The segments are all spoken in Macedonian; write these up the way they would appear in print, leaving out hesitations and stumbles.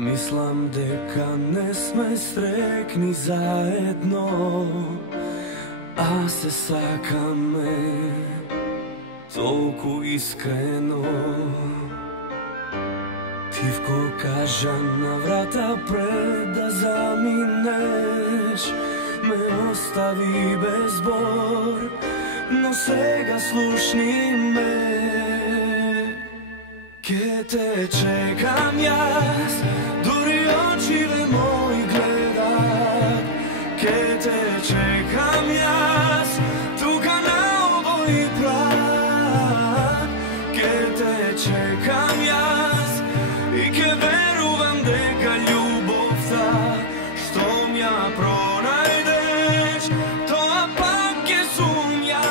Mislim, дека не сме срекни заедно, а се сакаме толку искрено. Тивко кажа на врата пред да заминеш, ме остави без збор, но сега слушни ме. Ке те чекам јас, дури очиве мои гледат. Ке те чекам јас, тука на овој праг. Ке те чекам јас и ке верувам дека љубовта што ја пронајдеш, тоа пак ке сум јас.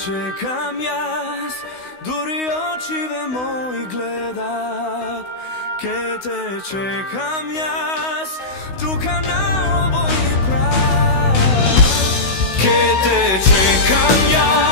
Чекам јас, дури очиве мои гледат. Ке те чекам јас, тука на овој праг. Ке те чекам јас.